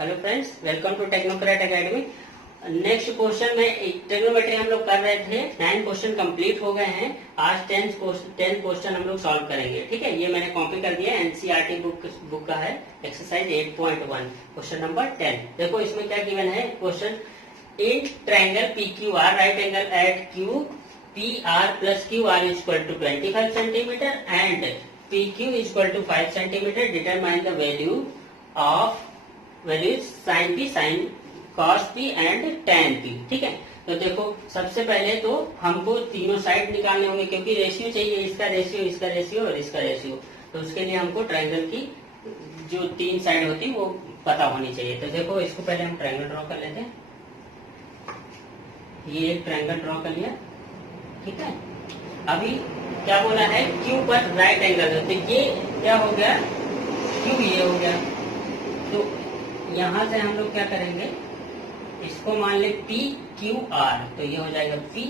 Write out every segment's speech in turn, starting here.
Hello friends, welcome to technocrat academy. Next question में trigonometry हम लोग कर रहे थे। 9 क्वेश्चन कंप्लीट हो गए हैं। आज 10 क्वेश्चन हम लोग सॉल्व करेंगे। ठीक है, ये मैंने कॉपी कर दिया, एनसीईआरटी बुक का है। Exercise 8.1 question number 10। देखो इसमें क्या गिवन है question. In triangle PQR right angle at Q PR plus QR is equal to 25 centimeter and PQ is equal to 5 centimeter. Determine the value sin P, sin cos P and tan P। ठीक है, तो देखो सबसे पहले तो हमको तीनों side निकालने होंगे, क्योंकि रेशियो चाहिए, इसका रेशियो, इसका रेशियो और इसका रेशियो। तो उसके लिए हमको ट्रायंगल की जो 3 साइड होती है वो पता होनी चाहिए। तो देखो इसको पहले हम ट्रायंगल ड्रॉ कर लेते हैं। ये एक ट्रायंगल ड्रॉ कर लिया। ठीक है, अभी क्या बोला है, Q पर राइट एंगल है, तो ये क्या हो गया, Q ये हो गया। तो यहां से हम लोग क्या करेंगे, इसको मान ले PQR, तो ये हो जाएगा P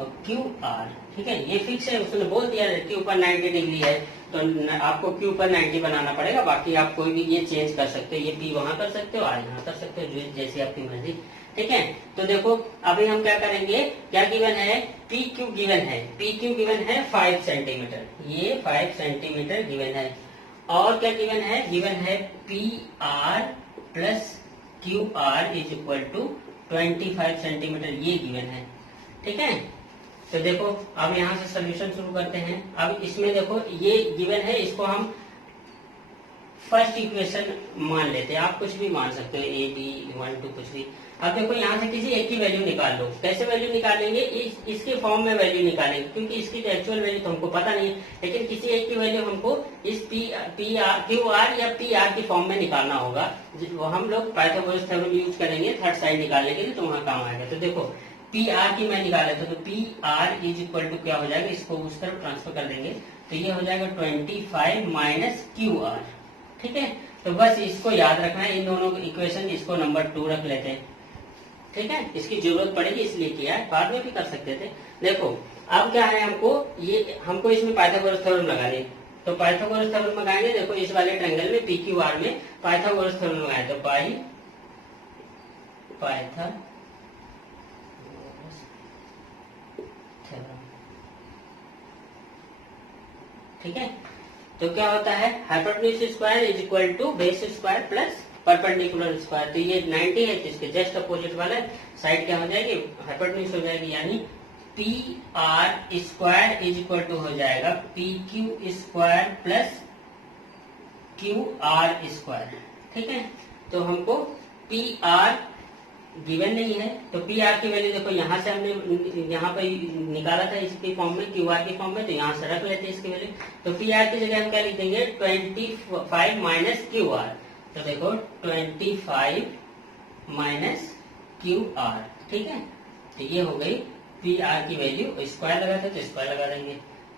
और QR। ठीक है, ये फिक्स है, उसने बोल दिया है Q पर 90 डिग्री है, तो आपको Q पर 90 बनाना पड़ेगा। बाकी आप कोई भी ये चेंज कर सकते हो, ये P वहां कर सकते हो, R यहाँ कर सकते हो, जैसी आपकी मर्जी। ठीक है, तो देखो अभी हम क्या करेंगे, क्या गिवन है, PQ गिवन है, PQ गिवन है 5 सेंटीमीटर, ये 5 सेंटीमीटर गिवन है। और क्या गिवन है, गिवन है PR plus QR is equal to 25 centimetre, ये गिवन है। ठीक है, तो देखो अब यहाँ से सोल्यूशन शुरू करते हैं। अब इसमें देखो ये गिवन है, इसको हम फर्स्ट इक्वेशन मान लेते हैं। आप कुछ भी मान सकते हो, A B 1 2 कुछ भी। अब देखो यहाँ से किसी एक की वैल्यू निकाल लो। कैसे वैल्यू निकालेंगे, इसके फॉर्म में वैल्यू निकालेंगे, क्योंकि इसकी एक्चुअल वैल्यू तो हमको पता नहीं है, लेकिन किसी एक की वैल्यू हमको इस QR या PR की फॉर्म में निकालना होगा। वो हम लोग पाइथागोरस थ्योरम यूज करेंगे थर्ड साइड निकालने के लिए, तो वहाँ काम आएगा। तो देखो PR की मैं निकाल लेता हूँ, तो PR इज इक्वल टू क्या हो जाएगा, इसको उस तरफ ट्रांसफर कर देंगे, तो ये हो जाएगा 25 माइनस QR। ठीक है, तो बस इसको याद रखना है, इन दोनों इक्वेशन, इसको नंबर 2 रख लेते हैं। ठीक है, इसकी जरूरत पड़ेगी इसलिए किया है, बाद में भी कर सकते थे। देखो अब क्या है, हमको इसमें पाइथागोरस थ्योरम लगानी है, तो पाइथागोरस थ्योरम लगाएंगे। देखो इस वाले ट्रायंगल में PQR में पाइथागोरस थ्योरम लगाए, तो पाइथागोरस थ्योरम। ठीक है, तो क्या होता है, hypotenuse square is equal to base square plus perpendicular square. तो ये 90 है, तो इसके जस्ट अपोजिट वाला साइड क्या हो जाएगी, हाइपोटेन्यूज हो जाएगी, यानी PR square is equal to हो जाएगा PQ square plus QR square. ठीक है, तो हमको PR गिवन नहीं है, तो PR की वैल्यू देखो यहाँ से हमने यहाँ पर निकाला था इसकी फॉर्म में, QR की फॉर्म में, तो यहाँ से रख लेते हैं इसकी वैल्यू। तो PR की जगह हम क्या लिख देंगे, 25 माइनस QR। तो देखो 25 माइनस QR। ठीक है, तो ये हो गई PR की वैल्यू। स्क्वायर लगा था तो स्क्वायर लगा देंगे।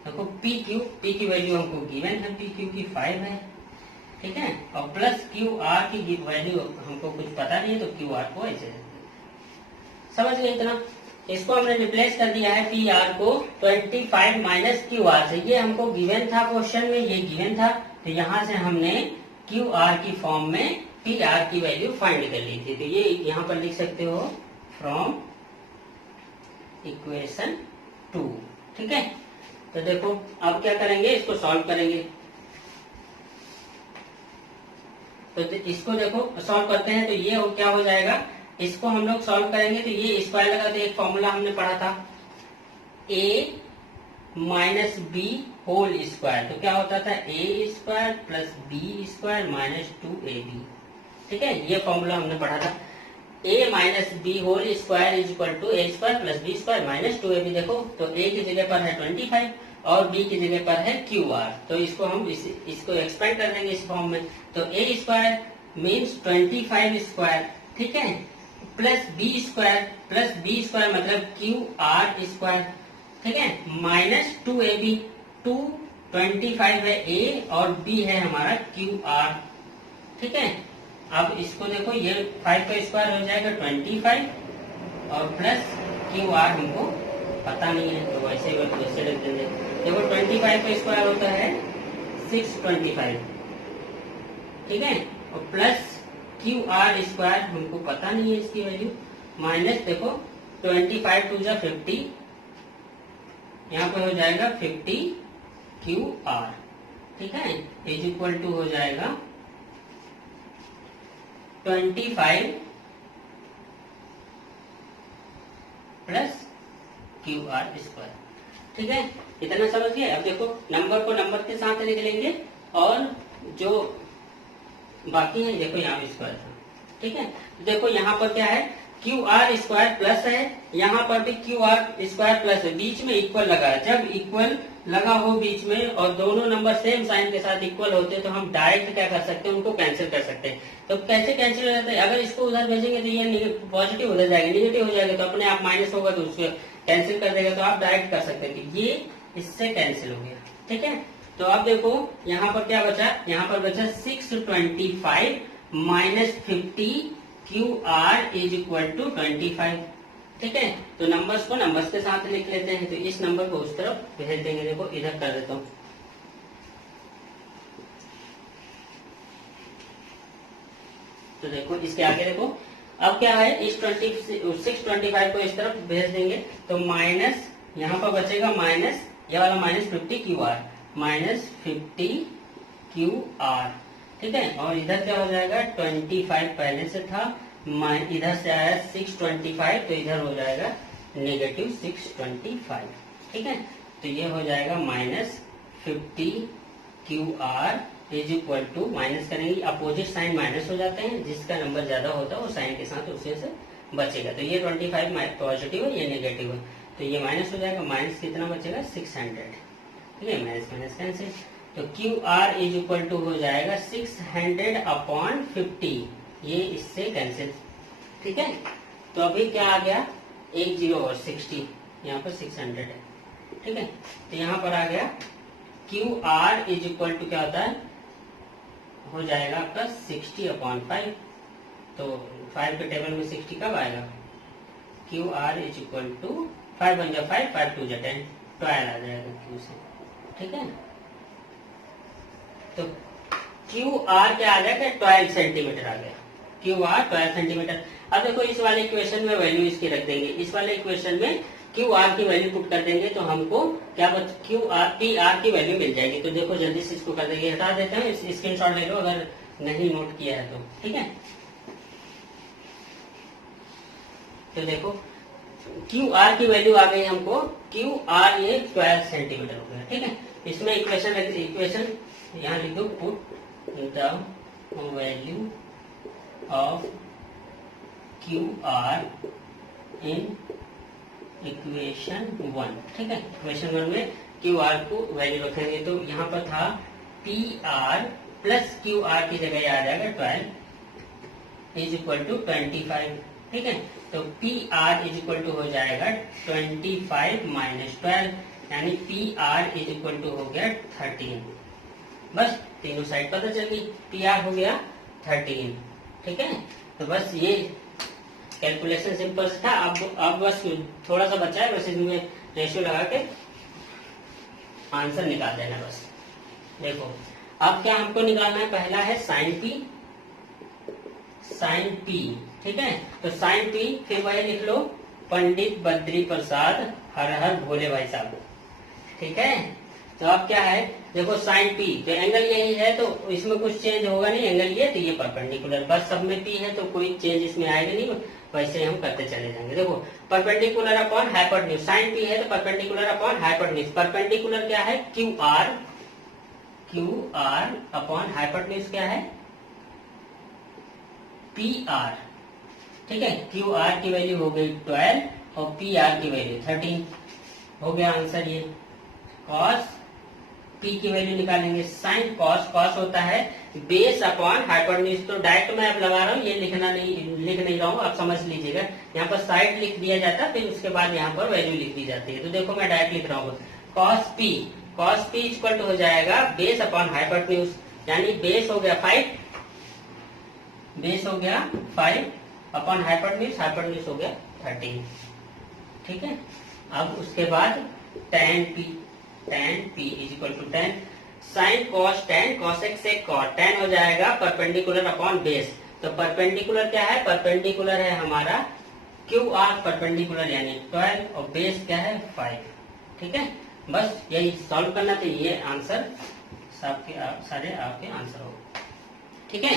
देखो P की वैल्यू हमको गिवन है, PQ की 5 है। ठीक है, और प्लस QR की वैल्यू हमको कुछ पता नहीं है, तो QR को ऐसे समझ गए इतना। इसको हमने रिप्लेस कर दिया है PR को 25 माइनस QR से। ये हमको गिवन था क्वेश्चन में, ये गिवन था, तो यहाँ से हमने QR की फॉर्म में PR की वैल्यू फाइंड कर ली थी। तो ये यहाँ पर लिख सकते हो फ्रॉम इक्वेशन 2। ठीक है, तो देखो अब क्या करेंगे, इसको सॉल्व करेंगे। तो इसको देखो सॉल्व करते हैं, तो ये क्या हो जाएगा, इसको हम लोग सॉल्व करेंगे, तो ये स्क्वायर लगा, तो एक फॉर्मूला हमने पढ़ा था A minus B whole square. तो क्या होता था, A square plus B square minus 2AB। ठीक है, ये फॉर्मूला हमने पढ़ा था। A minus B whole square is equal to A square plus B square minus 2AB। देखो तो A की जगह पर है 25 और B की जगह पर है QR, तो इसको हम इसको एक्सपेंड कर देंगे इस फॉर्म में। तो A स्क्वायर मीन्स 25 स्क्वायर, ठीक है, प्लस B स्क्वायर मतलब QR स्क्वायर। ठीक है, माइनस 2AB। 25 है A और B है हमारा QR। ठीक है, अब इसको देखो, ये 5 का स्क्वायर हो जाएगा 25 और प्लस QR हमको पता नहीं है, तो वैसे लिख देंगे। देखो 25 का स्क्वायर होता है 625। ठीक है, और प्लस क्यू आर स्क्वायर हमको पता नहीं है इसकी वैल्यू, माइनस देखो 25 टू जा 50, यहाँ पे हो जाएगा 50 क्यू आर, ठीक है, इज इक्वल टू हो जाएगा 25 प्लस क्यू आर स्क्वायर, ठीक है, इतना समझ गए। अब देखो नंबर को नंबर के साथ लिख लेंगे और जो बाकी है देखो यहाँ स्क्वायर था, ठीक है। देखो यहाँ पर क्या है, क्यू आर स्क्वायर प्लस है, यहाँ पर भी क्यू आर स्क्वायर प्लस है, बीच में इक्वल लगा है। जब इक्वल लगा हो बीच में और दोनों नंबर सेम साइन के साथ इक्वल होते हैं तो हम डायरेक्ट क्या कर सकते हैं, उनको कैंसिल कर सकते हैं। तो कैसे कैंसिल हो जाता है, अगर इसको उधर भेजेंगे तो ये पॉजिटिव उधर जाएगा, निगेटिव हो जाएगा तो अपने आप माइनस होगा तो उसको कैंसिल कर देगा। तो आप डायरेक्ट कर सकते हैं कि ये इससे कैंसिल हो गया, ठीक है। तो अब देखो यहाँ पर क्या बचा, यहाँ पर बचा 625 minus 50 Q R is equal to 25, ठीक है। तो नंबर्स को नंबर्स के साथ लिख लेते हैं। तो इस नंबर को उस तरफ भेज देंगे, देखो इधर कर देता हूं। तो देखो इसके आगे देखो अब क्या है, इस 625 को इस तरफ भेज देंगे तो माइनस यहाँ पर बचेगा माइनस, ये वाला minus 50 Q are, minus 50 Q are, ठीक है। और इधर क्या हो जाएगा 25 पहले से था, इधर से आया 625 तो इधर हो जाएगा नेगेटिव 625, ठीक है। तो ये हो जाएगा minus 50 Q R is equal to, minus करेंगे अपोजिट साइन माइनस हो जाते हैं, जिसका नंबर ज्यादा होता है वो साइन के साथ उसी से बचेगा। तो ये 25 पॉजिटिव है, ये नेगेटिव है, तो ये माइनस हो जाएगा, माइनस कितना बचेगा 600, ठीक है, माइनस माइनस कैंसिल। तो Q R is equal to हो जाएगा 600 अपॉन 50, ये इससे कैंसिल, ठीक है। तो अभी क्या आ गया, एक जीरो और 60, यहाँ पर 600 है, ठीक है। तो यहाँ पर आ गया Q R is equal to क्या होता है, हो जाएगा आपका 60 अपॉन 5। तो 5 के टेबल में 60 कब आएगा, Q R is equal to 5 1 जा 5, 5 2 जा 10, 12 आ जाएगा क्यू से, ठीक है। तो क्यू आर क्या आ जाएगा 12 सेंटीमीटर आ गया, क्यू आर 12 सेंटीमीटर। अब देखो इस वाले इक्वेशन में वैल्यू इसकी रख देंगे, इस वाले इक्वेशन में क्यू आर की वैल्यू पुट कर देंगे तो हमको क्या क्यू आर पी आर की वैल्यू मिल जाएगी। तो देखो जल्दी से इसको कर देंगे, हटा देते हैं, स्क्रीनशॉट ले लो अगर नहीं नोट किया है तो, ठीक है। तो देखो क्यू आर की वैल्यू आ गई हमको, क्यू आर ये 12 सेंटीमीटर हो गया, ठीक है। इसमें इक्वेशन यहाँ लिख दो, put the value of Q R in equation 1, ठीक है। इक्वेशन 1 में क्यू आर को वैल्यू रखेंगे तो यहाँ पर था P R plus Q R की जगह आ जाएगा 12 इज इक्वल टू 25, ठीक है। तो P R is equal to हो जाएगा 25 माइनस 12, यानी P R is equal to हो गया 13। बस तीनों साइड पता चल गई, पी आर हो गया 13, ठीक है। तो बस ये कैलकुलेशन सिंपल था। अब बस थोड़ा सा बचा है, बस इसमें रेशियो लगा के आंसर निकाल देना बस। देखो अब क्या हमको निकालना है, पहला है साइन पी, ठीक है। तो साइन पी फिर वही लिख लो, पंडित बद्री प्रसाद हर हर भोले भाई साहब, ठीक है। तो अब क्या है, देखो साइन पी, तो एंगल यही है तो इसमें कुछ चेंज होगा नहीं, एंगल ये तो ये परपेंडिकुलर, बस सब में पी है तो कोई चेंज इसमें आएगा नहीं, वैसे हम करते चले जाएंगे। देखो perpendicular upon hypotenuse, sine P है तो परपेंडिकुलर अपॉन हाइपोटेन्यूज, परपेंडिकुलर क्या है क्यू आर अपॉन हाइपोटेन्यूज क्या है पी आर, ठीक है। क्यू आर की वैल्यू हो गई 12 और पी आर की वैल्यू 13, हो गया आंसर ये। कॉस पी की वैल्यू निकालेंगे, साइन कॉस होता है बेस अपॉन हाइपोटेन्यूज। तो डायरेक्ट मैं अब लगा रहा हूँ, ये लिख नहीं रहा हूँ, आप समझ लीजिएगा। यहाँ पर साइड लिख दिया जाता है, फिर उसके बाद यहाँ पर वैल्यू लिख दी जाती है। तो देखो मैं डायरेक्ट लिख रहा हूँ, कॉस पी इक्वल टू हो जाएगा बेस अपॉन हाइपोटेन्यूज, यानी बेस हो गया 5 अपॉन हाइपोटेन्यूज हो गया 13, ठीक है। अब उसके बाद tan p is equal to 10 sine cos 10 cosec से cot, tan हो जाएगा परपेंडिकुलर अपॉन बेस, तो परपेंडिकुलर क्या है, परपेंडिकुलर है हमारा क्यू आर परपेंडिकुलर यानी 12 और बेस क्या है 5। ठीक है, बस यही सॉल्व करना तो ये आंसर सारे आपके आंसर हो। ठीक है।